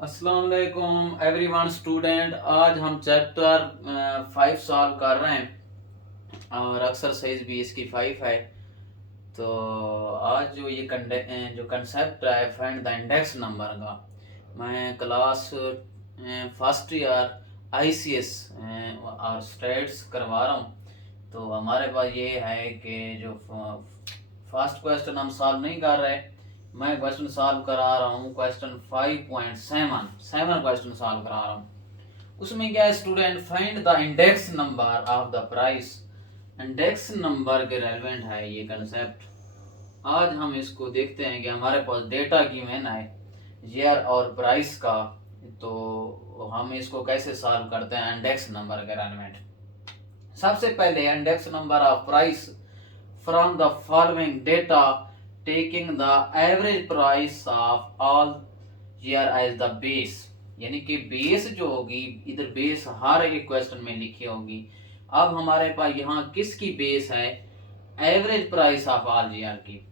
अस्सलाम वालेकुम everyone student. आज हम चैप्टर 5 सॉल्व कर रहे हैं और एक्सरसाइज भी इसकी 5 है। तो आज जो जो कंसेप्ट है फाइंड द इंडेक्स नंबर का, मैं क्लास फर्स्ट ईयर आईसीएस और स्टेट्स करवा रहा हूँ। तो हमारे पास ये है कि जो फर्स्ट क्वेश्चन हम सॉल्व नहीं कर रहे, मैं क्वेश्चन सॉल्व करा रहा हूँ। क्वेश्चन 5.7 क्वेश्चन सॉल्व करा रहा हूँ। उसमें क्या है student, find the index number of the price. Index number के रेलेवेंट है ये कंसेप्ट। आज हम इसको देखते हैं कि हमारे पास डेटा की मैन है ईयर और प्राइस का, तो हम इसको कैसे सॉल्व करते हैं इंडेक्स नंबर के रेलेवेंट। सबसे पहले index number of price from the following data taking the average price of all year as the base, यानी कि बेस जो होगी, इधर बेस हर एक क्वेश्चन में लिखी होगी। अब हमारे पास यहाँ किसकी बेस है, average price of all year की।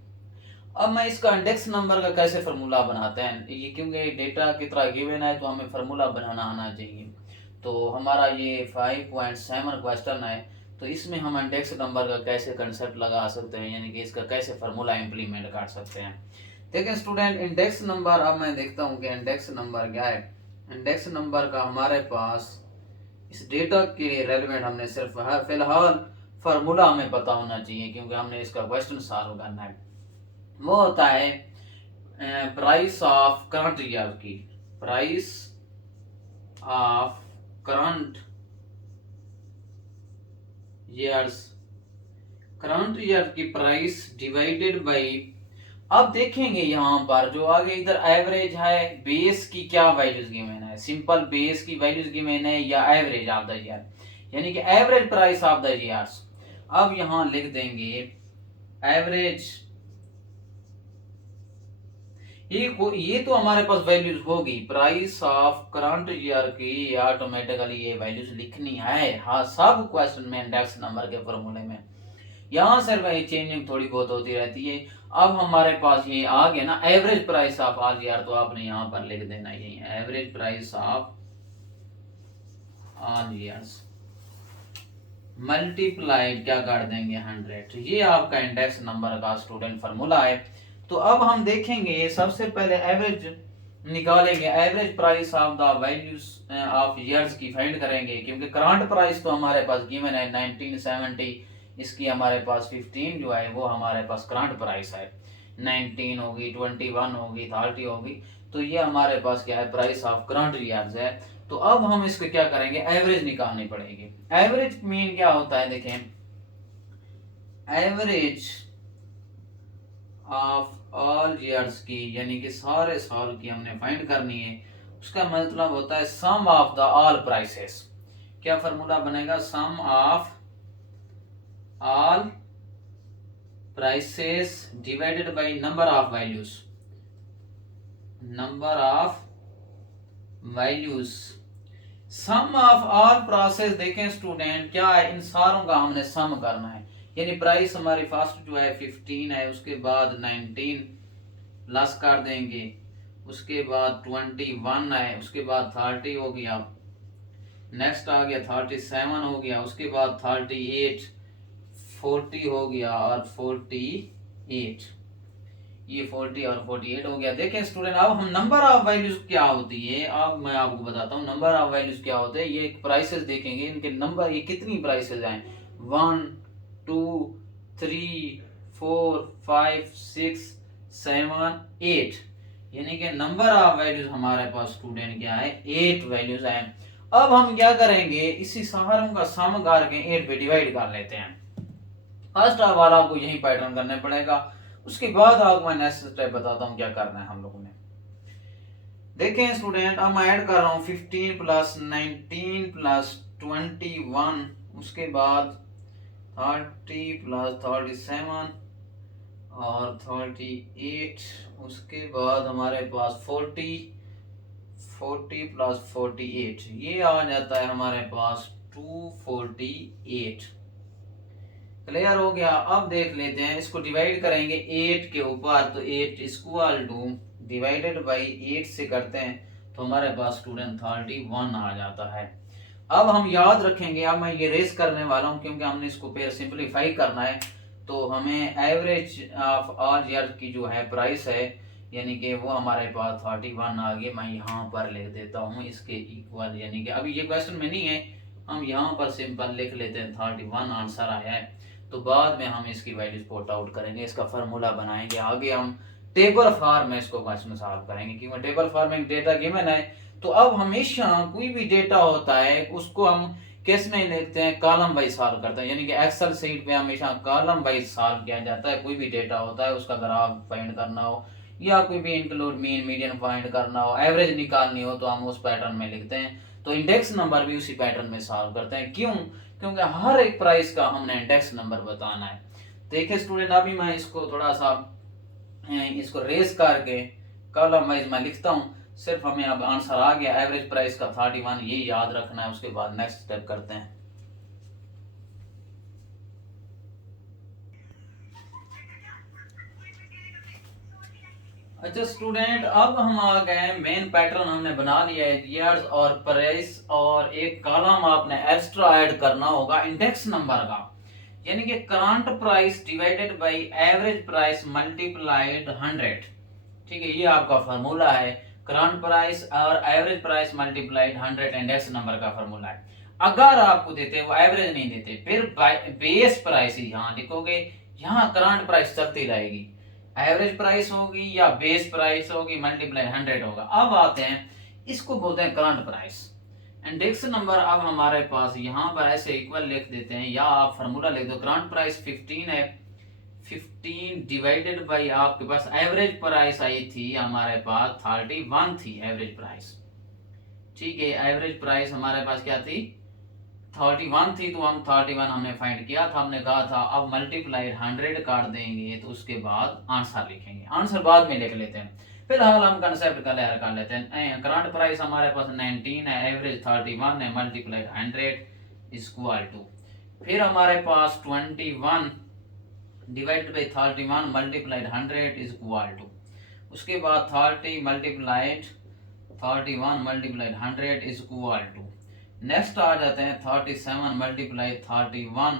अब मैं इसका इंडेक्स नंबर का कैसे फार्मूला बनाते हैं, ये क्योंकि डेटा की तरह गिवन है तो हमें फार्मूला बनाना आना चाहिए। तो हमारा ये 5.7 क्वेश्चन है, तो इसमें हम इंडेक्स नंबर का कैसे कंसेप्ट लगा सकते हैं, यानी कि इसका कैसे फार्मूला इम्प्लीमेंट कर सकते हैं। देखिए स्टूडेंट, इंडेक्स नंबर, अब मैं देखता हूँ कि इंडेक्स नंबर क्या है। इंडेक्स नंबर का हमारे पास इस डेटा के रेलेवेंट हमने सिर्फ फिलहाल फार्मूला हमें पता होना चाहिए, क्योंकि हमने इसका क्वेश्चन सॉल्व करना है। वो होता है प्राइस ऑफ करंट ईयर की, price of current years, current year की प्राइस डिवाइडेड बाई। अब देखेंगे यहाँ पर जो आगे इधर एवरेज है, बेस की क्या वैल्यूज गिवन है, सिंपल बेस की वैल्यूज गिवन है या एवरेज ऑफ द ईयर, यानी कि average price of the years. अब यहाँ लिख देंगे एवरेज, ये तो हमारे पास वैल्यूज होगी प्राइस ऑफ करंट ईयर की, ऑटोमेटिकली ये वैल्यूज लिखनी है। हाँ, सब क्वेश्चन में इंडेक्स नंबर के फॉर्मूले में यहाँ सिर्फ ये चेंजिंग थोड़ी बहुत होती रहती है। अब हमारे पास ये आ गया ना average price of all year, तो आपने यहाँ पर लिख देना ये average price of all years multiplied क्या कर देंगे 100। ये आपका इंडेक्स नंबर का स्टूडेंट फार्मूला है। तो अब हम देखेंगे सबसे पहले एवरेज निकालेंगे, average price of the values of years की फाइंड करेंगे, क्योंकि करंट प्राइस तो हमारे पास गिवन है 1970, इसकी हमारे पास 15 जो है वो हमारे पास करंट प्राइस है। 19 होगी, 21 होगी, 30 होगी, तो ये हमारे पास क्या है, प्राइस ऑफ करंट ईयर्स है। तो अब हम इसको क्या करेंगे, एवरेज निकालनी पड़ेगी। एवरेज मीन क्या होता है, देखें एवरेज ऑफ ऑल ईयर्स की, यानी कि सारे साल की हमने फाइंड करनी है। उसका मतलब होता है sum of the all prices. क्या फॉर्मूला बनेगा, sum of all prices divided by number of values, number of values. Sum of all process, देखें स्टूडेंट क्या है, इन सारों का हमने सम करना है। यानी प्राइस हमारी फर्स्ट जो है 15 है, उसके बाद 19 प्लस कर देंगे, उसके बाद 21 है, उसके बाद 30 हो गया, नेक्स्ट आ गया 37 हो गया, उसके बाद 38, 40 हो गया और 48, ये 40 और 48 हो गया। देखें स्टूडेंट, अब हम नंबर ऑफ वैल्यूज क्या होती है, अब मैं आपको बताता हूँ नंबर ऑफ वैल्यूज क्या होते हैं। ये प्राइसेस देखेंगे, इनके नंबर, ये कितनी प्राइसेस हैं, 1 2 3 4 5 6 7 8, यानी कि नंबर ऑफ वैल्यूज हमारे पास स्टूडेंट क्या है, 8 वैल्यूज हैं। अब हम क्या करेंगे, इसी सारों का सम करके 8 पे डिवाइड कर लेते हैं। फर्स्ट ऑफ ऑल आपको यही पैटर्न करने पड़ेगा, उसके बाद आपको मैं नेक्स्ट स्टेप बताता हूँ क्या करना है हम लोगों ने। देखें स्टूडेंट, अब मैं ऐड कर रहा हूँ 15 प्लस 19 प्लस 21, उसके बाद 30 प्लस 37 और 38, उसके बाद हमारे पास 40 प्लस 48, ये आ जाता है हमारे पास 248। क्लियर हो गया। अब देख लेते हैं, इसको डिवाइड करेंगे 8 के ऊपर, तो 8 इक्वल टू डिवाइडेड बाई 8 से करते हैं तो हमारे पास स्टूडेंट 31 आ जाता है। अब हम याद रखेंगे, अब मैं ये रेस करने वाला हूँ क्योंकि हमने इसको फिर सिंपलीफाई करना है। तो हमें एवरेज ऑफ ऑल ईयर की जो है प्राइस है, यानी कि वो हमारे पास 31 आ गई। मैं यहाँ पर लिख देता हूँ इसके इक्वल, यानी कि अभी ये क्वेश्चन में नहीं है, हम यहाँ पर सिंपल लिख लेते हैं 31 आंसर आया है। तो बाद में हम इसकी वैल्यूज पुट आउट करेंगे, इसका फार्मूला बनाएंगे, आगे हम टेबल फॉर्म में इसको क्वेश्चन सॉल्व करेंगे क्योंकि टेबल फॉर्म में डेटा गिवन है। तो अब हमेशा कोई भी डेटा होता है उसको हम किस में लिखते हैं, कॉलम वाइज सॉल्व करते हैं, यानी कि एक्सेल शीट पे हमेशा कॉलम वाइज सॉल्व किया जाता है। कोई भी डेटा होता है उसका ग्राफ फाइंड करना हो या कोई भी इंक्लूड मीन मीडियन फाइंड करना हो, एवरेज निकालनी हो, तो हम उस पैटर्न में लिखते हैं। तो इंडेक्स नंबर भी उसी पैटर्न में सॉल्व करते हैं। क्यों? क्योंकि हर एक प्राइस का हमने इंडेक्स नंबर बताना है। देखिए स्टूडेंट, अभी मैं इसको थोड़ा सा इसको रेस करके कॉलम वाइज मैं लिखता हूँ। सिर्फ हमें अब आंसर आ गया, एवरेज प्राइस का 31, ये याद रखना है। उसके बाद नेक्स्ट स्टेप करते हैं। अच्छा स्टूडेंट, अब हम आ गए, मेन पैटर्न हमने बना लिया है, ईयर्स और प्राइस, और एक कॉलम आपने एक्स्ट्रा ऐड करना होगा इंडेक्स नंबर का, यानी कि current price divided by average price multiplied 100। ठीक है, ये आपका फार्मूला है, करंट प्राइस और average price multiplied 100 index number का फार्मूला है। अगर आपको देते वो एवरेज नहीं देते, फिर बेस प्राइस ही यहाँ लिखोगे, यहाँ करंट प्राइस चलती रहेगी, एवरेज प्राइस होगी या बेस प्राइस होगी, मल्टीप्लाई 100 होगा। अब आते हैं, इसको बोलते हैं करंट प्राइस। इंडेक्स नंबर अब हमारे पास यहाँ पर ऐसे इक्वल लिख देते हैं, या आप फार्मूला लिख दो, करंट प्राइस 15 है, 15 डिवाइडेड बाई आपके पास एवरेज प्राइस आई थी हमारे पास 31 थी एवरेज प्राइस। ठीक है, एवरेज प्राइस हमारे पास क्या थी, 31 थी, तो हम 31 हमने फाइंड किया था। हमने कहा था अब मल्टीप्लाइड 100 काट देंगे तो उसके बाद आंसर लिखेंगे, आंसर बाद में लिख लेते हैं। फिलहाल हम कंसेप्ट क्लियर कर लेते हैं। करंट प्राइस हमारे पास 19 है, एवरेज 31 है, मल्टीप्लाइड 100 इक्वल टू, फिर हमारे पास 21 divided by 31 multiplied 100 is equal to, उसके बाद 30 multiplied 31 multiplied 100 is equal to, next आ जाते हैं 37 multiplied 31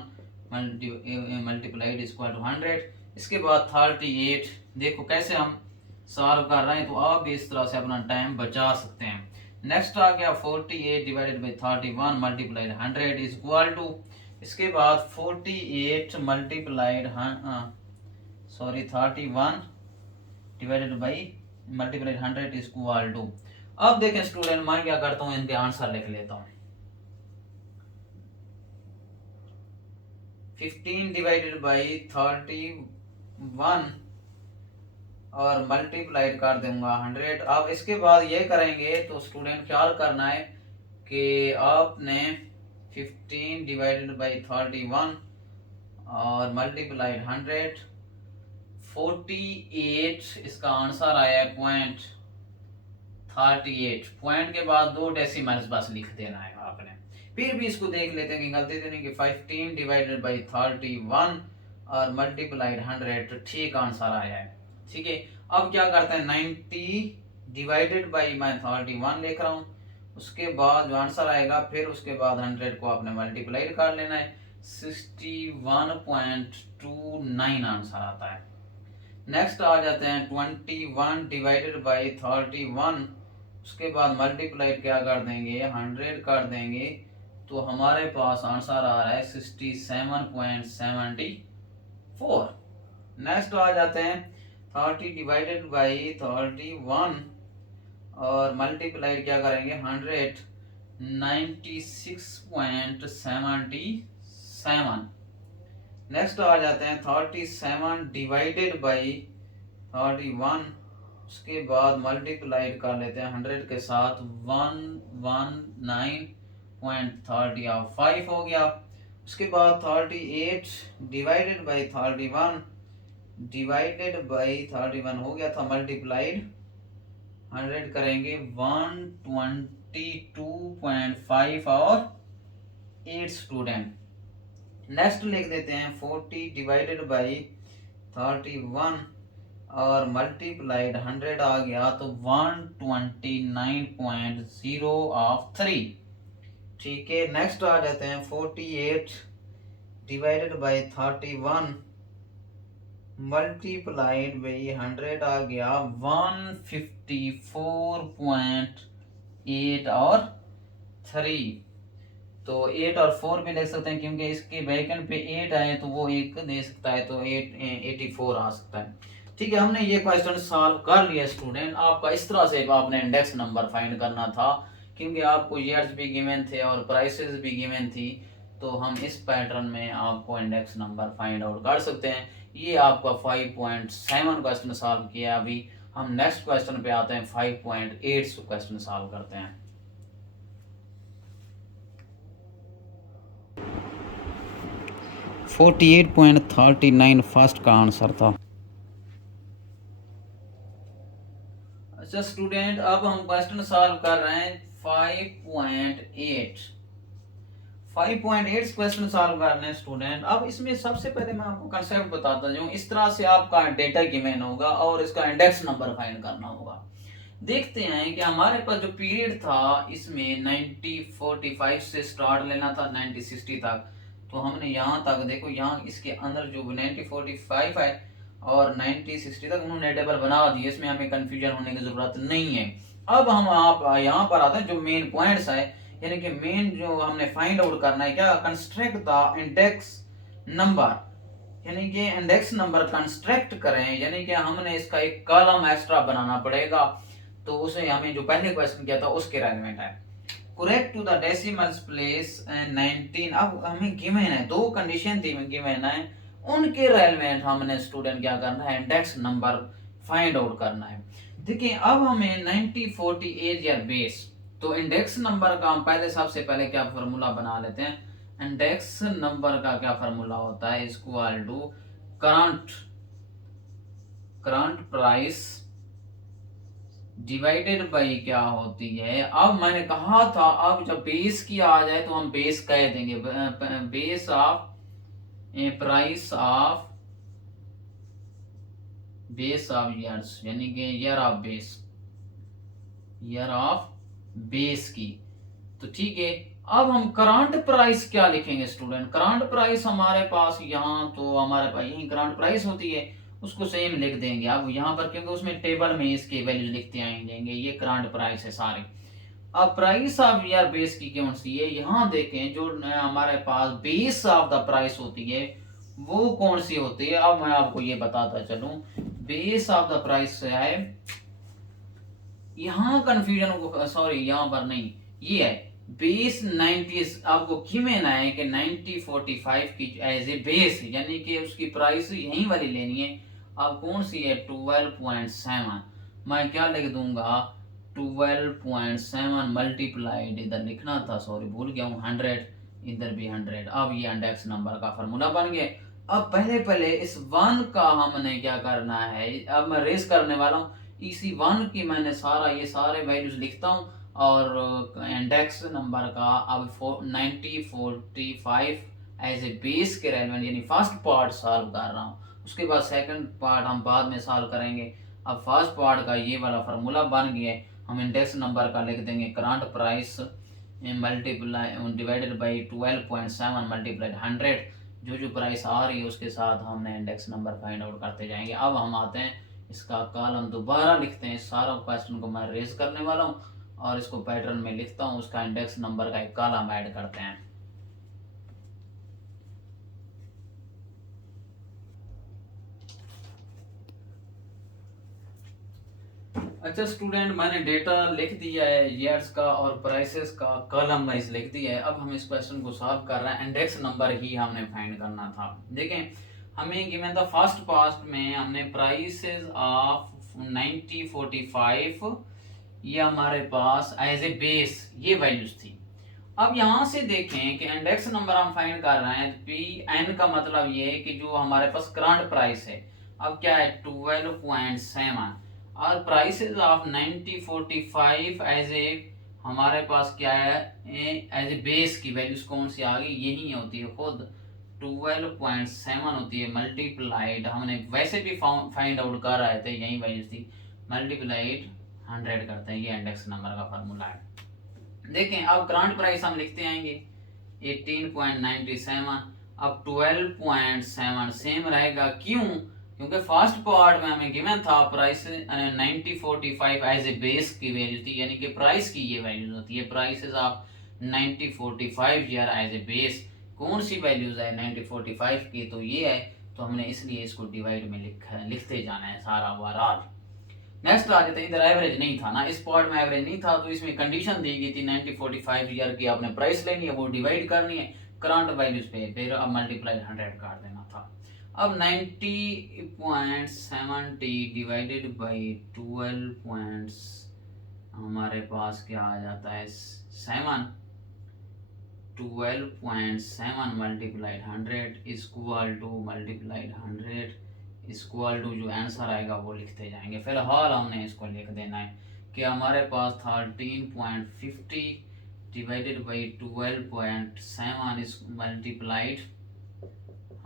multiplied is equal to 100। इसके बाद 38, देखो कैसे हम सॉल्व कर रहे हैं, तो आप भी इस तरह से अपना टाइम बचा सकते हैं। नेक्स्ट आ गया 48 divided by 31 multiplied 100 is equal to, इसके बाद 48 multiplied 31 divided by multiplied 100 is equal to. अब देखें स्टूडेंट, मैं क्या करता हूँ, इनके आंसर लिख लेता हूँ। 15 डिवाइडेड बाई 31 और मल्टीप्लाइड कर दूंगा 100। अब इसके बाद ये करेंगे, तो स्टूडेंट ख्याल करना है कि आपने 15 डिवाइडेड बाई 31 और मल्टीप्लाइड 100, 48 इसका आंसर आया पॉइंट 38, पॉइंट के बाद 2 डेसिमल्स बस लिख देना है आपने। फिर भी इसको देख लेते हैं कि गलती तो नहीं, कि 15 डिवाइडेड बाई 31 और मल्टीप्लाइड 100 ठीक आंसर आया है। ठीक है, अब क्या करते हैं, 90 डिवाइडेड बाई मैं 31 लिख रहा हूँ, उसके बाद जो आंसर आएगा, फिर उसके बाद 100 को आपने मल्टीप्लाइड कर लेना है, 61.29 आंसर आता है। नेक्स्ट आ जाते हैं 21 डिवाइडेड बाई 31, उसके बाद मल्टीप्लाइड क्या कर देंगे, 100 कर देंगे, तो हमारे पास आंसर आ रहा है 67.74। नेक्स्ट आ जाते हैं 30 डिवाइडेड बाई 31 और मल्टीप्लाइड क्या करेंगे, 100, 96.77। नेक्स्ट आ जाते हैं 37 डिवाइडेड बाई 31, उसके बाद मल्टीप्लाइड कर लेते हैं 100 के साथ, 119.35 हो गया। उसके बाद 38 डिवाइडेड बाई 31 डिवाइडेड बाई 31 हो गया था, मल्टीप्लाइड 100 करेंगे, 122.5 और 8 स्टूडेंट। नेक्स्ट लिख देते हैं 40 डिवाइडेड बाई 31 और मल्टीप्लाइड 100 आ गया तो 129.0 ऑफ 3। ठीक है, नेक्स्ट आ जाते हैं 48 डिवाइडेड बाई 31 मल्टीप्लाइड बाई 100 आ गया 154.8 और 3। तो 8 और 4 भी लिख सकते हैं क्योंकि इसके बैकेंड पे 8 आए तो वो एक दे सकता है, तो 84 आ सकता है। ठीक है, हमने ये क्वेश्चन सॉल्व कर लिया स्टूडेंट। आपका इस तरह से आपने इंडेक्स नंबर फाइंड करना था क्योंकि आपको ईयर्स भी गिवन थे और प्राइसेस भी गिवन थी, तो हम इस पैटर्न में आपको इंडेक्स नंबर फाइंड आउट कर सकते हैं। ये आपका 5.7 क्वेश्चन सॉल्व किया। अभी हम नेक्स्ट क्वेश्चन पे आते हैं, 5.8 क्वेश्चन सॉल्व करते हैं। 48.39 फर्स्ट का आंसर था। अच्छा स्टूडेंट, अब हम क्वेश्चन सॉल्व कर रहे हैं 5.8 क्वेश्चन सॉल्व करने हैं स्टूडेंट। अब इसमें सबसे पहले मैं आपको कंसेप्ट बताता हूँ। इस तरह से आपका डेटा गिवन होगा और इसका इंडेक्स नंबर फाइंड करना होगा। देखते हैं कि हमारे पास जो पीरियड था इसमें 1945 से स्टार्ट लेना था 1960 तक। तो हमने यहाँ तक देखो, यहाँ इसके अंदर जो 1945 है और 1960 तक उन्होंने टेबल बना दिए, इसमें हमें कंफ्यूजन होने की जरूरत नहीं है। अब हम आप यहाँ पर आते हैं जो मेन पॉइंट्स है, यानी कि मेन जो हमने फाइंड आउट करना है क्या, कंस्ट्रक्ट द इंडेक्स नंबर, यानी कि इंडेक्स नंबर कंस्ट्रक्ट करें, यानी कि हमने इसका एक कॉलम एक्स्ट्रा बनाना पड़ेगा। तो उसे हमें जो पहले क्वेश्चन किया था उसके रेलेवेंट है। Correct to the decimals place 19। अब हमें गिवन है, दो कंडीशन थी गिवन है, उनके रेलेवेंट हमने स्टूडेंट क्या करना है, इंडेक्स नंबर फाइंड आउट करना है। देखिए अब हमें 1948 ईयर बेस, तो इंडेक्स नंबर का हम पहले सबसे पहले क्या फॉर्मूला बना लेते हैं। इंडेक्स नंबर का क्या फॉर्मूला होता है, equal to current price divided by क्या होती है। अब मैंने कहा था अब जब बेस की आ जाए तो हम बेस कह देंगे, base of price of years, यानी कि ईयर ऑफ बेस की। तो ठीक है, अब हम करंट प्राइस क्या लिखेंगे स्टूडेंट। करंट प्राइस हमारे पास यहाँ, तो हमारे पास यही करंट प्राइस होती है, उसको सेम लिख देंगे। अब यहाँ पर क्योंकि उसमें टेबल में इसके वैल्यूज लिखते आएंगे, ये करंट प्राइस है सारे। अब प्राइस ऑफ ईयर बेस की कौन सी है, यहाँ देखें जो हमारे पास बेस ऑफ द प्राइस होती है वो कौन सी होती है। अब मैं आपको ये बताता चलूं, बेस ऑफ द प्राइस है, यहाँ कंफ्यूजन, सॉरी यहाँ पर नहीं, ये है बेस 90। आपको गिवन है कि 1945 की एज ए बेस, यानी कि उसकी प्राइस यही वाली लेनी है। अब कौन सी है, 12.7। मैं क्या लिख दूंगा, 12.7 मल्टीप्लाइड, इधर लिखना था सॉरी भूल गया हूँ, 100, इधर भी 100। अब ये इंडेक्स नंबर का फॉर्मूला बन गया। अब पहले इस 1 का हमने क्या करना है, अब मैं रेस करने वाला हूँ। इसी 1 की मैंने ये सारे वैल्यूज लिखता हूँ और इंडेक्स नंबर का अब 1945 एज ए बेस के रेलेवेंट, यानी फर्स्ट पार्ट सॉल्व कर रहा हूँ। उसके बाद सेकंड पार्ट हम बाद में सॉल्व करेंगे। अब फर्स्ट पार्ट का ये वाला फार्मूला बन गया है, हम इंडेक्स नंबर का लिख देंगे current price multiply divided by 12.7 multiplied 100। जो प्राइस आ रही है उसके साथ हमने इंडेक्स नंबर फाइंड आउट करते जाएंगे। अब हम आते हैं इसका कॉलम दोबारा लिखते हैं, सारा क्वेश्चन को मैं रेज करने वाला हूँ और इसको पैटर्न में लिखता हूँ, उसका इंडेक्स नंबर का एक कॉलम ऐड करते हैं। अच्छा स्टूडेंट, मैंने डेटा लिख दिया है ईयर्स का और प्राइसेस का कॉलम वाइज लिख दिया है। अब हम इस क्वेश्चन को सॉल्व कर रहे हैं, इंडेक्स नंबर ही हमने फाइंड करना था। देखें हमें गिवन था फर्स्ट पार्ट में हमने प्राइसेस ऑफ 1945, ये हमारे पास एज ए बेस ये वैल्यूज थी। अब यहाँ से देखें कि इंडेक्स नंबर हम फाइंड कर रहे हैं, पी एन का मतलब ये है कि जो हमारे पास करंट प्राइस है, अब क्या है 12.7 और प्राइसेस ऑफ 1945 एज ए, हमारे पास क्या है एज ए बेस की वैल्यूज कौन सी आ गई, यही होती है खुद 12.7 होती है मल्टीप्लाइड, हमने वैसे भी फाइंड आउट कर रहे थे, यही वैल्यू थी, मल्टीप्लाइड 100 करते हैं, ये इंडेक्स नंबर का फार्मूला है। देखें अब करंट प्राइस हम लिखते आएंगे 18.97, अब 12.7 सेम रहेगा, क्यों? क्योंकि फर्स्ट पार्ट में हमें गिवन था प्राइस 9045 एज ए बेस की वैल्यू थी, यानी कि प्राइस की ये वैल्यूज होती है, प्राइसेस ऑफ 9045 यार एज ए बेस। कौन सी वैल्यूज है 9045 की? तो ये है, तो हमने इसलिए इसको डिवाइड में लिखते जाना है सारा ओवरऑल। नेक्स्ट आ जाते हैं, इधर एवरेज नहीं था ना, इस पार्ट में एवरेज नहीं था, तो इसमें कंडीशन दी गई थी 9045 ईयर की आपने प्राइस लेनी है, वो डिवाइड करनी है करंट वैल्यूज पे, फिर अब मल्टीप्लाइड 100 कर देना था। अब 90.70 डिवाइडेड बाई 12 हमारे पास क्या आ जाता है 7, 12.7 multiplied 100 equal to multiplied 100 equal to जो आंसर आएगा वो लिखते जाएंगे। फिलहाल हमने इसको लिख देना है कि हमारे पास 13.50 डिवाइडेड बाई 12.7 इस मल्टीप्लाइड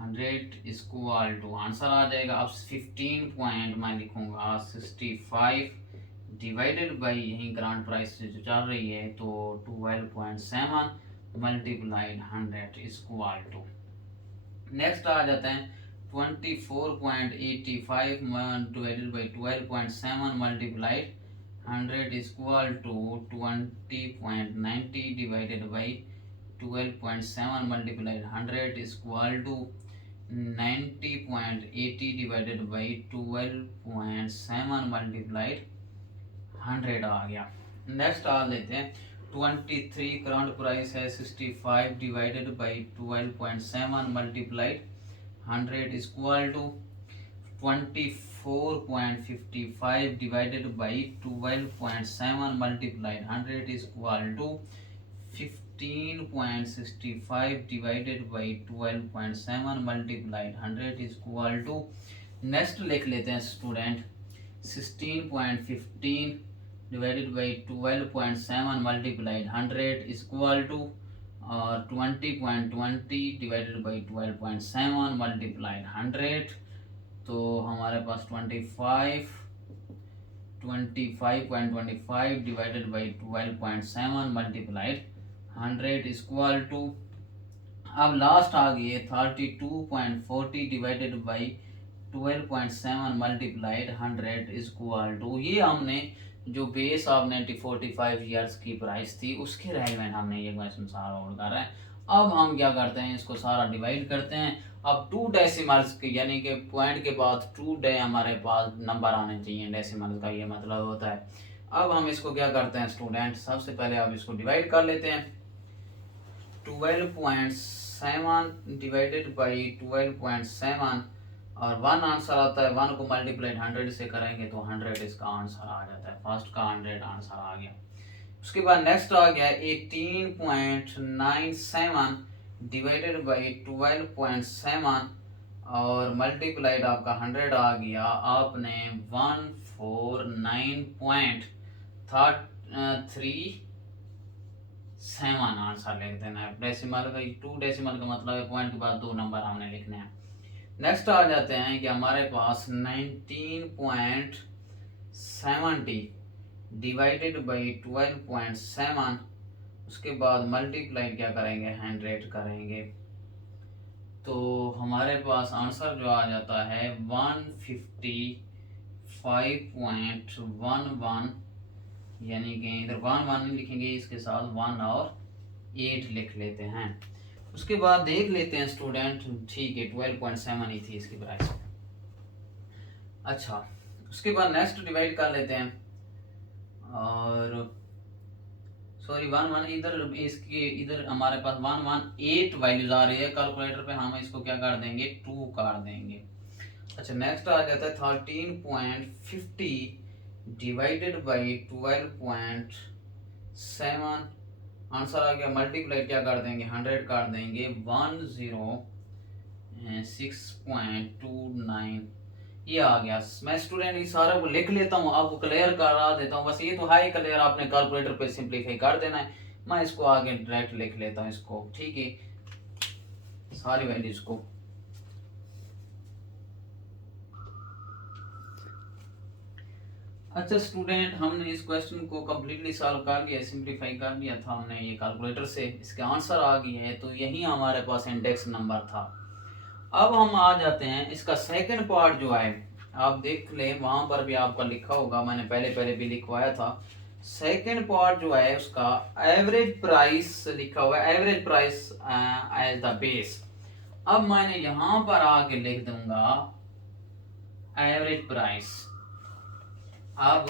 100 इक्वल टू आंसर आ जाएगा। अब 15 पॉइंट मैं लिखूंगा 65 डिवाइडेड बाई यही ग्रांड प्राइस जो चल रही है, तो 12.7 मल्टीप्लाइड 100 इक्वल टू, नेक्स्ट आ जाते हैं 24.85 divided by 12.7 multiplied 100 equal to 20.90 divided by 12.7 multiplied 100 equal to 90.80 divided by 12.7 multiplied 100 आ गया। नेक्स्ट आ लेते हैं 23 करंट प्राइस है 65 divided by 12.7 multiplied 100 equal to 24.55 divided by 12.7 multiplied 100 equal to 15.65 divided by 12.7 multiplied 100 equal to, next लिख लेते हैं student 16.15 divided by 12.7 multiplied 100 equal to और 20.20 divided by 12.7 multiplied 100, तो हमारे पास 25.25 divided by 12.7 multiplied 100 equal to, अब last आ गई है 32.40 divided by 12.7 multiplied 100 equal to, ये हमने जो बेस ऑफ 9045 ईयर्स की प्राइस थी उसके रेलेवेंट हमने ये क्वेश्चन सारा और कर रहा है। अब हम क्या करते हैं, इसको सारा डिवाइड करते हैं। अब 2 डेसिमल्स के यानी कि पॉइंट के बाद 2 डे हमारे पास नंबर आने चाहिए, डेसिमल का ये मतलब होता है। अब हम इसको क्या करते हैं स्टूडेंट, सबसे पहले अब इसको डिवाइड कर लेते हैं 12.7 डिवाइडेड बाई 12.7 और 1 आंसर आता है, 1 को मल्टीप्लाइड 100 से करेंगे तो 100 इसका आंसर आ जाता है, फर्स्ट का 100 आंसर आ गया। उसके बाद नेक्स्ट आ गया 18.97 डिवाइडेड बाई 12.7 और मल्टीप्लाइड आपका 100 आ गया, आपने 149.37 आंसर लिख देना है। डेसिमल का 2 डेसिमल का मतलब है पॉइंट के बाद 2 नंबर हमने लिखने हैं। नेक्स्ट आ जाते हैं कि हमारे पास 19.70 डिवाइडेड बाई 12.7, उसके बाद मल्टीप्लाई क्या करेंगे 100 करेंगे, तो हमारे पास आंसर जो आ जाता है 155.11, यानी कि इधर 1 नहीं लिखेंगे, इसके साथ 1 और 8 लिख लेते हैं। उसके बाद देख लेते हैं स्टूडेंट, ठीक है 12.7 ही थी इसकी प्राइस। अच्छा, उसके बाद नेक्स्ट डिवाइड कर लेते हैं और सॉरी 1 इधर इसके इधर हमारे पास 118 वैल्यूज आ रही है कैलकुलेटर पे, हम इसको क्या कर देंगे 2 कर देंगे। अच्छा, नेक्स्ट आ जाता है 13.50 डिवाइडेड बाई 12.7, आंसर आ गया, मल्टीप्लाई क्या कर देंगे 100 कर देंगे, 106.29 ये आ गया। मैं स्टूडेंट इस सारे को लिख लेता हूँ, आपको क्लियर करा देता हूँ, बस ये तो हाई क्लियर आपने कैलकुलेटर पे सिंपलीफाई कर देना है। मैं इसको आगे डायरेक्ट लिख लेता हूँ इसको, ठीक है। सारी वैल्यूज को। अच्छा स्टूडेंट, हमने इस क्वेश्चन को कम्प्लीटली सॉल्व कर लिया, सिंप्लीफाई कर लिया था हमने ये कैलकुलेटर से, इसके आंसर आ गए हैं। तो यही हमारे पास इंडेक्स नंबर था। अब हम आ जाते हैं इसका सेकंड पार्ट जो है, आप देख लें वहां पर भी आपका लिखा होगा, मैंने पहले भी लिखवाया था। सेकंड पार्ट जो है उसका एवरेज प्राइस लिखा हुआ है, average price as the base. अब मैंने यहां पर आके लिख दूंगा एवरेज प्राइस। अब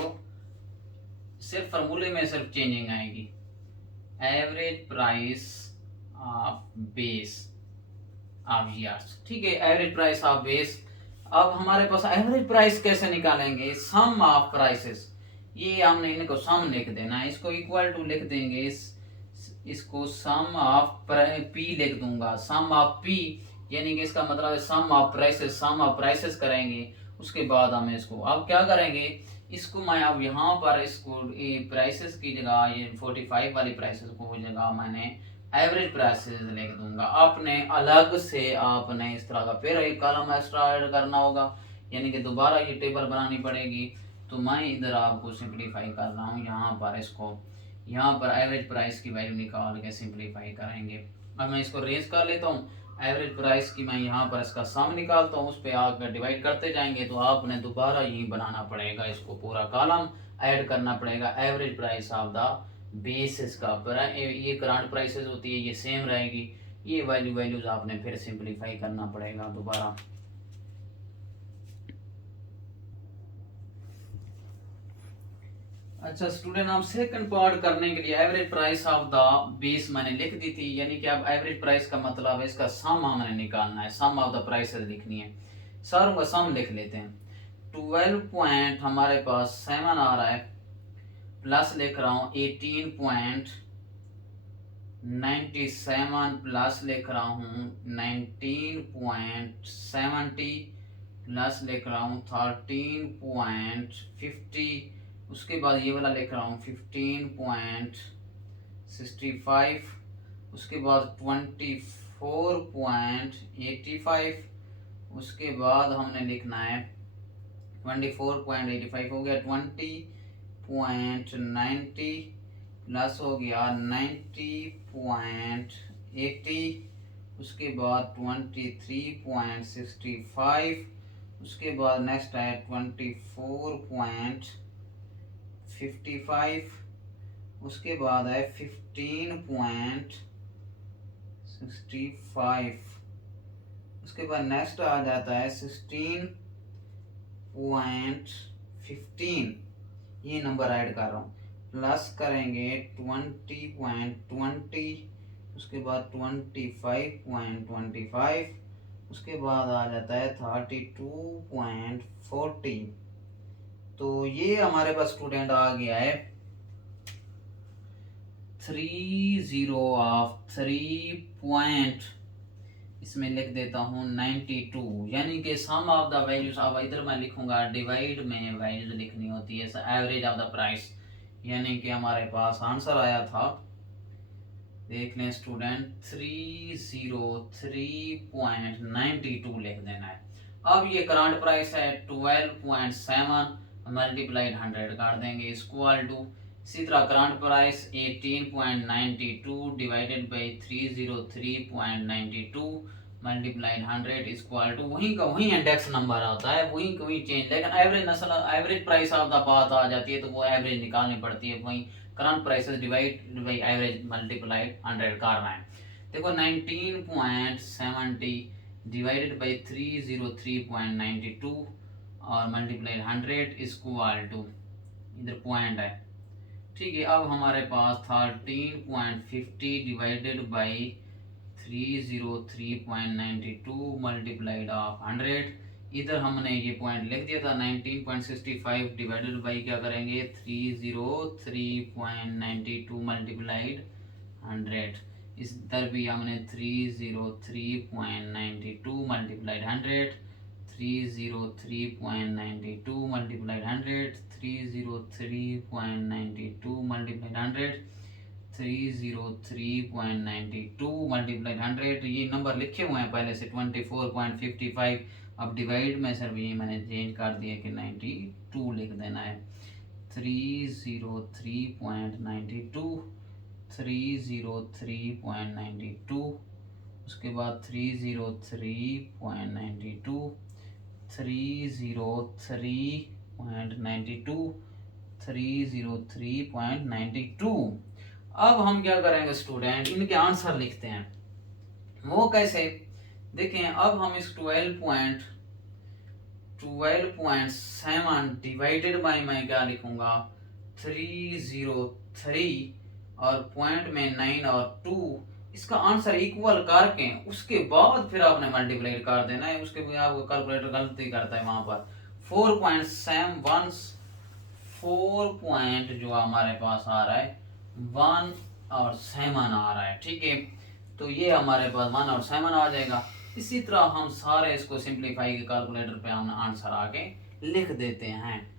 सिर्फ फॉर्मूले में सिर्फ चेंजिंग आएगी, average price of base of years. ठीक है, एवरेज प्राइस ऑफ बेस। अब हमारे पास एवरेज प्राइस कैसे निकालेंगे, सम ऑफ प्राइसेस। ये हमने इनको सम लिख देना है, इसको इक्वल टू लिख देंगे, इसको सम ऑफ पी लिख दूंगा, सम ऑफ पी, यानी कि इसका मतलब है sum of prices, sum of prices करेंगे। उसके बाद हम इसको अब क्या करेंगे, इसको मैं अब यहाँ पर इसको प्राइसेस की जगह, ये 45 वाली प्राइसेस को जगह मैंने एवरेज प्राइसेस लिख दूंगा। आपने अलग से आपने इस तरह का फिर एक कॉलम एक्स्ट्रा ऐड करना होगा, यानी कि दोबारा ये टेबल बनानी पड़ेगी। तो मैं इधर आपको सिंप्लीफाई कर रहा हूँ, यहाँ पर इसको, यहाँ पर एवरेज प्राइस की वैल्यू निकाल के सिंप्लीफाई करेंगे। अब मैं इसको रेंज कर लेता हूँ, एवरेज प्राइस की मैं यहाँ पर इसका सम निकालता हूँ, उस पर आकर डिवाइड करते जाएंगे। तो आपने दोबारा यही बनाना पड़ेगा, इसको पूरा कॉलम ऐड करना पड़ेगा, average price of the basis का। ये करंट प्राइसेस होती है, ये सेम रहेगी, ये वैल्यूज आपने फिर सिंप्लीफाई करना पड़ेगा दोबारा। अच्छा स्टूडेंट, आप सेकंड पार्ट करने के लिए average price of the base मैंने लिख दी थी, यानी कि अब एवरेज प्राइस का मतलब है इसका सम हमने निकालना है, सम ऑफ द प्राइसेस लिखनी है। सारों का सम लिख लेते हैं। 12 पॉइंट हमारे पास 7 आ रहा है, प्लस लिख रहा हूँ 18.97 प्लस लिख रहा हूँ 19.70 प्लस लिख रहा हूँ 13.50, उसके बाद ये वाला लिख रहा हूँ 15.65, उसके बाद 24.85, उसके बाद हमने लिखना है 24.85 हो गया, 20.90 प्लस हो गया 90.80, उसके बाद 23.65, उसके बाद नेक्स्ट है 24.55, उसके बाद है 15.65, उसके बाद नेक्स्ट आ जाता है 16.15, ये नंबर ऐड कर रहा हूँ, प्लस करेंगे 20.20, उसके बाद 25.25, उसके बाद आ जाता है 32.40। तो ये हमारे पास स्टूडेंट आ गया है 30 ऑफ 3 पॉइंट, इसमें लिख देता हूँ 92, यानी कि सम ऑफ द वैल्यूज। अब इधर मैं लिखूंगा डिवाइड में वैल्यूज लिखनी होती है, एवरेज ऑफ द प्राइस, यानी कि हमारे पास आंसर आया था, देख लें स्टूडेंट, 303.92 लिख देना है। अब ये करंट प्राइस है 12.7 मल्टीप्लाइड 100 कर देंगे, इक्वल टू, इसी तरह current price 18.92 divided by 303.92 multiplied 100 equal to, वहीं का वहीं इंडेक्स नंबर आता है, वहीं का वहीं चेंज, लेकिन एवरेज प्राइस ऑफ द बात आ जाती है तो वो एवरेज निकालनी पड़ती है, वहीं current prices divide by average multiplied 100 करना है। देखो 19.70 डिवाइडेड बाई 303.92 और मल्टीप्लाइड 100 इक्वल टू, इधर पॉइंट है, ठीक है। अब हमारे पास 13.50 डिवाइडेड बाई 303.92 मल्टीप्लाइड ऑफ 100, इधर हमने ये पॉइंट लिख दिया था। 19.65 डिवाइडेड बाई क्या करेंगे 303.92 मल्टीप्लाइड 100, इस इधर भी हमने 303.92 मल्टीप्लाइड 100, 303.92 मल्टीप्लाइड 100, 303.92 मल्टीप्लाइड 100, 303.92 मल्टीप्लाई 100, ये नंबर लिखे हुए हैं पहले से 24.55। अब डिवाइड में सर ये मैंने चेंज कर दिया कि 92 लिख देना है। 303.92, 303.92, उसके बाद 303.92, 303.92, 303.92। अब हम क्या करेंगे स्टूडेंट, इनके आंसर लिखते हैं। वो कैसे, देखें, अब हम इस 12.7 डिवाइडेड बाय मैं क्या लिखूंगा 303 और पॉइंट में 9 और 2, इसका आंसर इक्वल करके उसके बाद फिर आपने मल्टीप्लाई कर देना है। उसके भी आपको कैलकुलेटर गलती करता है वहां पर 4.71, 4 पॉइंट जो हमारे पास आ रहा है 1 और 7 आ रहा है, ठीक है। तो ये हमारे पास 1 और 7 आ जाएगा। इसी तरह हम सारे इसको सिंप्लीफाई के कैलकुलेटर पे हम आंसर आगे लिख देते हैं।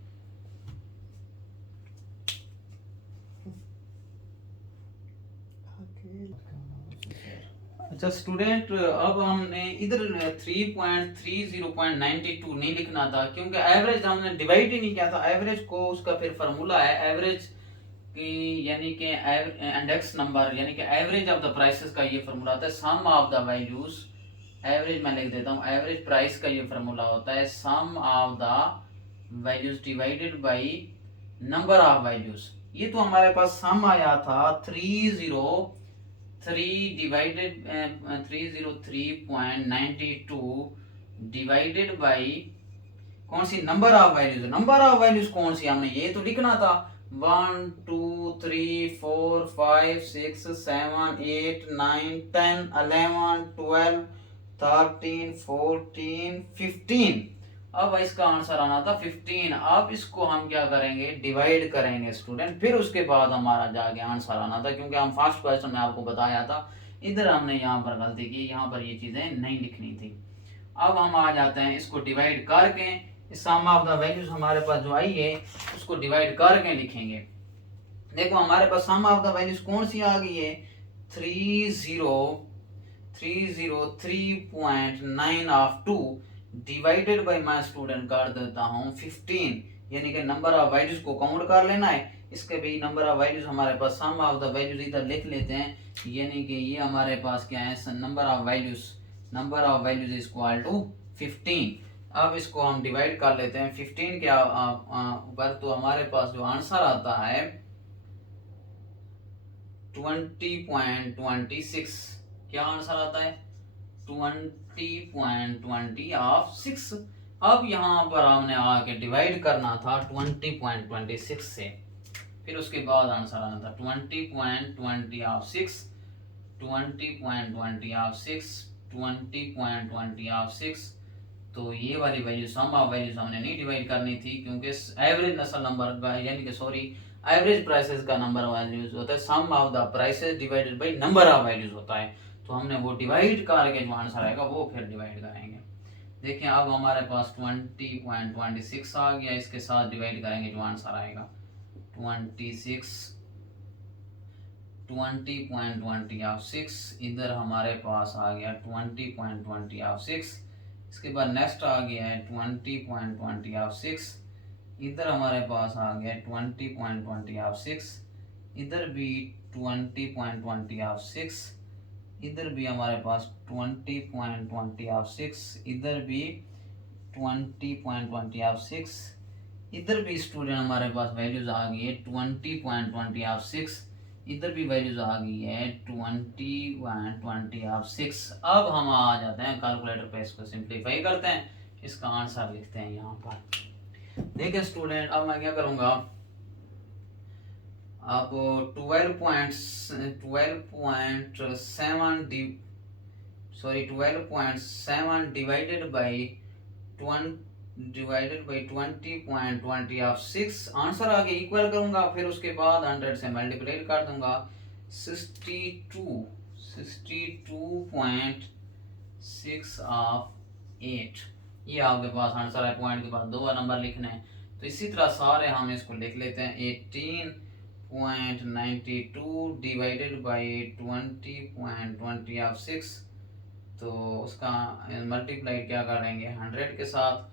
अच्छा स्टूडेंट, अब हमने इधर 3.30.92 नहीं लिखना था क्योंकि एवरेज हमने डिवाइड ही नहीं किया था। एवरेज को उसका फिर फार्मूला है एवरेज की, यानी कि इंडेक्स नंबर, यानी कि एवरेज ऑफ द प्राइसेस का ये फार्मूला होता है sum of the values. Average मैं लिख देता हूँ, एवरेज प्राइस का ये फार्मूला होता है sum of the values divided by number of values. ये तो हमारे पास सम आया था 303 डिवाइडेड 303.92 डिवाइडेड बाय कौन सी number of values. Number of values कौन सी, हमने ये तो लिखना था 1 2 3 4 5 6 7 8 9 10 11 12 13 14 15। अब इसका आंसर आना था 15। अब इसको हम क्या करेंगे, डिवाइड करेंगे स्टूडेंट, फिर उसके बाद हमारा जाके आंसर आना था। क्योंकि हम फर्स्ट क्वेश्चन में आपको बताया था, इधर हमने यहाँ पर गलती की, यहाँ पर ये चीजें नहीं लिखनी थी। अब हम आ जाते हैं इसको डिवाइड करके, सम ऑफ द वैल्यूज हमारे पास जो आई है उसको डिवाइड करके लिखेंगे। देखो हमारे पास सम ऑफ द वैल्यूज कौन सी आ गई है 303.9 ऑफ 2 डिवाइडेड बाय मैं स्टूडेंट कर देता हूँ 15, यानी कि नंबर ऑफ वैल्यूज को काउंट कर लेना है। इसके भी नंबर ऑफ वैल्यूज हमारे पास सम ऑफ द वैल्यूज इधर लिख लेते हैं, यानी कि ये हमारे पास क्या है number of values is equal to 15। अब इसको हम डिवाइड कर लेते हैं 15 के ऊपर, तो हमारे पास जो आंसर आता है 20.26। क्या आंसर आता है 20.20 ऑफ 6। अब यहाँ पर हमने आके डिवाइड करना था 20.26 से, फिर उसके बाद आंसर आना था 20.20 ऑफ 6, 20.20 ऑफ 6, 20.20 ऑफ 6। तो ये वाली वैल्यू सम ऑफ वैल्यूज हमने नहीं डिवाइड करनी थी, क्योंकि एवरेज नस्ल नंबर का, यानी कि सॉरी एवरेज प्राइसेस का नंबर वैल्यूज होता है sum of the prices divided by number of values होता है। तो हमने वो डिवाइड करके जो आंसर आएगा वो फिर डिवाइड करेंगे। देखिए अब हमारे पास 20.26 आ गया, इसके साथ डिवाइड करेंगे जो आंसर आएगा 20.20 ऑफ 6। इधर हमारे पास आ गया 20.20 ऑफ 6। इसके बाद नेक्स्ट आ गया है 20.20 ऑफ 6। इधर हमारे पास आ गया 20.20 ऑफ 6। इधर भी 20.20 ऑफ 6। इधर भी हमारे पास 20.20 ऑफ 6। इधर भी 20.20 ऑफ 6। इधर भी स्टूडेंट हमारे पास वैल्यूज आ गई है 20.20 ऑफ 6। इधर भी वैल्यूज आ गई है 20.20 ऑफ 6। अब हम आ जाते हैं कैलकुलेटर पे, इसको सिंप्लीफाई करते हैं, इसका आंसर लिखते हैं यहाँ पर। देखिए स्टूडेंट, अब मैं क्या करूँगा, अब 12.7 डिवाइडेड बाई 20.20 ऑफ 6 आंसर आगे इक्वल करूंगा, फिर उसके बाद 100 से मल्टीप्लाई कर दूंगा 62.6 ऑफ 8। ये आपके पास आंसर है, पॉइंट के बाद 2 नंबर लिखने हैं। तो इसी तरह सारे हम इसको लिख लेते हैं 18.6 20.92 डिवाइडेड बाई 20.20 ऑफ 6, तो उसका मल्टीप्लाई क्या करेंगे 100 के साथ,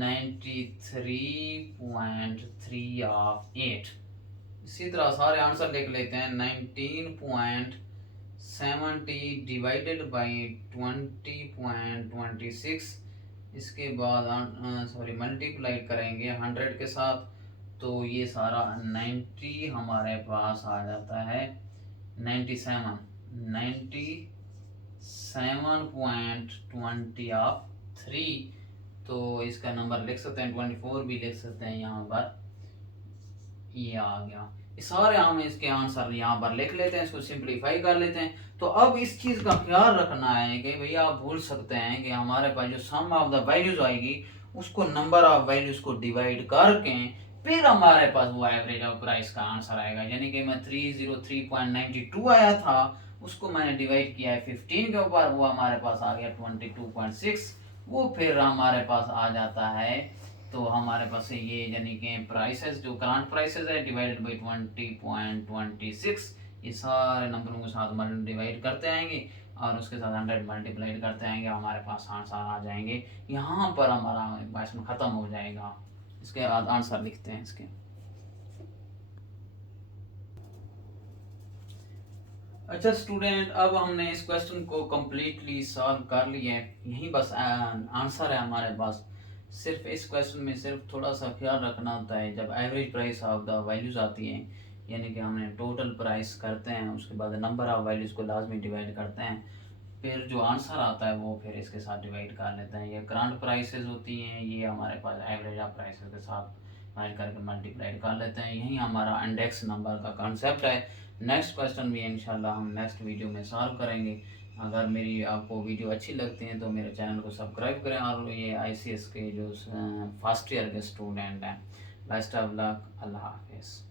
93.3 ऑफ 8। इसी तरह सारे आंसर लिख लेते हैं। 19.70 डिवाइडेड बाई 20.26, इसके बाद सॉरी मल्टीप्लाई करेंगे 100 के साथ, तो ये सारा 90 हमारे पास आ जाता है 97.20 ऑफ 3। तो इसका नंबर लिख सकते हैं 24 भी लिख सकते हैं यहाँ पर, ये आ गया। ये सारे हम इसके आंसर यहाँ पर लिख लेते हैं, इसको सिंपलीफाई कर लेते हैं। तो अब इस चीज़ का ख्याल रखना है कि भैया आप भूल सकते हैं कि हमारे पास जो सम ऑफ द वैल्यूज आएगी उसको नंबर ऑफ वैल्यूज को डिवाइड करके फिर हमारे पास वो एवरेज ऑफ प्राइस का आंसर आएगा। यानी कि मैं 303.92 आया था, उसको मैंने डिवाइड किया है 15 के ऊपर, वो हमारे पास आ गया 22.6, वो फिर हमारे पास आ जाता है। तो हमारे पास ये यानी कि प्राइसेस जो करंट प्राइसेस है डिवाइडेड बाई 20.26, ये सारे नंबरों के साथ डिवाइड करते आएंगे और उसके साथ 100 मल्टीप्लाइड करते आएंगे, हमारे पास आंसर आ जाएंगे। यहाँ पर हमारा क्वेश्चन खत्म हो जाएगा। इसके बाद आंसर लिखते हैं इसके। अच्छा स्टूडेंट, अब हमने इस क्वेश्चन को कम्प्लीटली सॉल्व कर लिया है, यही बस आंसर है हमारे पास। सिर्फ इस क्वेश्चन में सिर्फ थोड़ा सा ख्याल रखना होता है, जब average price of the values आती हैं, यानी कि हमने टोटल प्राइस करते हैं, उसके बाद नंबर ऑफ वैल्यूज को लाजमी डिवाइड करते हैं, फिर जो आंसर आता है वो फिर इसके साथ डिवाइड कर लेते हैं। ये करंट प्राइसेस होती हैं, ये हमारे पास एवरेज ऑफ प्राइसेस के साथ डिवाइड करके मल्टीप्लाइड कर लेते हैं। यही हमारा इंडेक्स नंबर का कॉन्सेप्ट है। नेक्स्ट क्वेश्चन भी इंशाल्लाह हम नेक्स्ट वीडियो में सॉल्व करेंगे। अगर मेरी आपको वीडियो अच्छी लगती है तो मेरे चैनल को सब्सक्राइब करें, और ये ICS के जो फर्स्ट ईयर के स्टूडेंट हैं, बेस्ट ऑफ लक, अल्लाह हाफिज़।